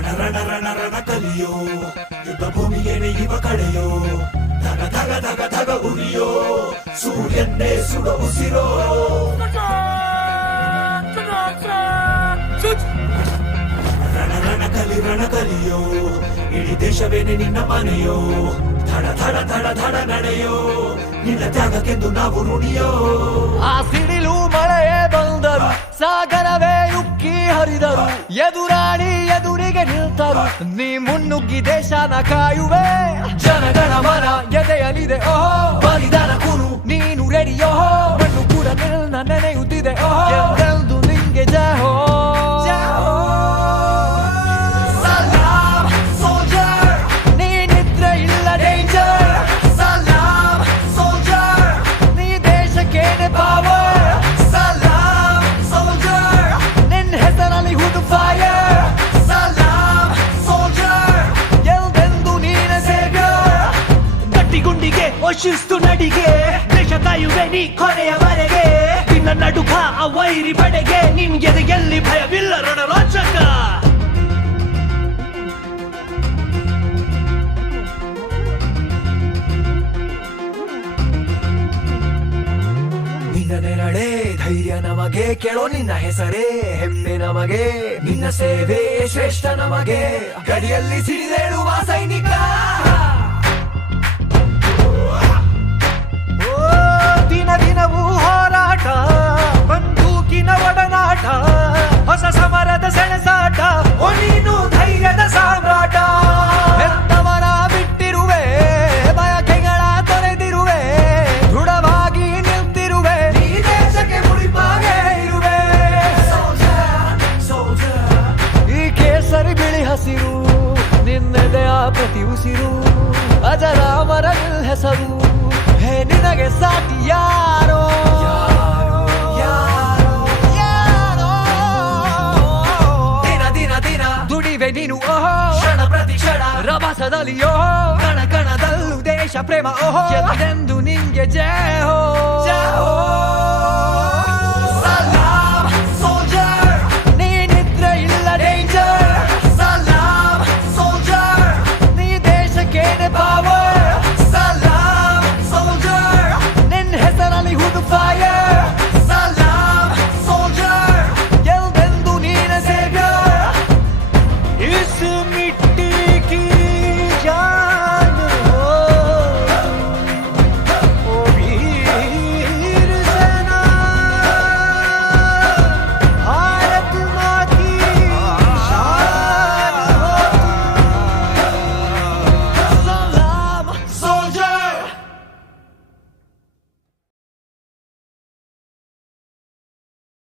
ರಣ ರಣ ರಣ ರಣ ಕಲಿಯೋ ಯುದ್ಧ ಭೂಮಿಯೇನೆ ಇವ ಕಳೆಯೋ ಧಗ ಧಗ ಧಗ ಧಗ ಉರಿಯೋ ಸೂರ್ಯನ್ನೇ ಸುಡ ಉಸಿರೋ ರಣ ಕಲಿಯೋ ಇಡೀ ದೇಶವೇನೆ ನಿನ್ನ ಮನೆಯೋ ಧಡ ಧಡ ಧಡ ಧಡ ನಡೆಯೋ ನಿನ್ನ ತ್ಯಾಗಕ್ಕೆಂದು ನಾವು ನುಡಿಯೋ ಆ ಸಿಡಿಲು ಮಳೆಯೇ ಬಂದರು ಸಾಗರವೇ ಉಕ್ಕಿ ಹರಿದರು ಎದುರಾಳಿ ಎದುರಿಗೆ ನಿಲ್ತರು ನೀ ಮುನ್ನುಗ್ಗಿ ದೇಶನ ಕಾಯುವೆ ಜನಗಣ ಮನ ಎದೆಯಲಿದೆ ಓಹೋ ಬಲಿದಾನ ಕುರು ನೀನು ರೆಡಿಯೋ ಮಣ್ಣು ಕೂಡ ನಿನ್ನ ನೆನೆಯುತ್ತಿದೆ ಓಹೋ ಎಂದೆಂದು ನಿಂಗೆ ಜಹೋ ಶಿಸ್ತು ನಡಿಗೆ ದೇಶ ಕಾಯುವೆ ನೀ ಕೊನೆಯವರೆಗೆ ನಿನ್ನ ನಡುಕ ಆ ವೈರಿ ಪಡೆಗೆ ನಿನ್ಗೆ ಎಲ್ಲಿ ಭಯವಿಲ್ಲ ರಣರೋಚಕ ನಿನ್ನ ನೆರಳೆ ಧೈರ್ಯ ನಮಗೆ ಕೇಳೋ ನಿನ್ನ ಹೆಸರೇ ಹೆಮ್ಮೆ ನಮಗೆ ನಿನ್ನ ಸೇವೆ ಶ್ರೇಷ್ಠ ನಮಗೆ ಗಡಿಯಲ್ಲಿ ಸಿಡಿದೇಳುವ ಸೈನಿಕ ದಿನವೂ ಹೋರಾಟ ಬಂದೂಕಿನ ಒಡನಾಟ ಹೊಸ ಸಮರದ ಸೆಣಸಾಟ ಓ ನೀನು ಧೈರ್ಯದ ಸಾಮ್ರಾಟ ಹೆತ್ತವರ ಬಿಟ್ಟಿರುವೆ ಬಯಕೆಗಳ ತೊರೆದಿರುವೆ ದೃಢವಾಗಿ ನಿಲ್ತಿರುವೆ ಈ ದೇಶಕ್ಕೆ ಮುಡಿಪಾಗೆ ಇರುವೆ ಈ ಕೇಸರಿ ಬಿಳಿ ಹಸಿರು ನಿನ್ನೆದೆಯ ಪ್ರತಿ ಉಸಿರು ಅಜರಾಮರ ನಿಲ್ ಹೆಸರು ಹೇ ನಿನಗೆ ಸಾಟಿ ಯಾರೋ ದಿನ ದಿನ ದಿನ ದುಡಿವೆ ನೀನು ಓಹೋ ಕ್ಷಣ ಪ್ರತಿ ಕ್ಷಣ ರಭಸದಲ್ಲಿ ಓಹೋ ಕಣ ಕಣದಲ್ಲೂ ದೇಶ ಪ್ರೇಮ ಓಹೋ ಎಂದೆಂದು ನಿಂಗೆ ಜಯ ಹೋ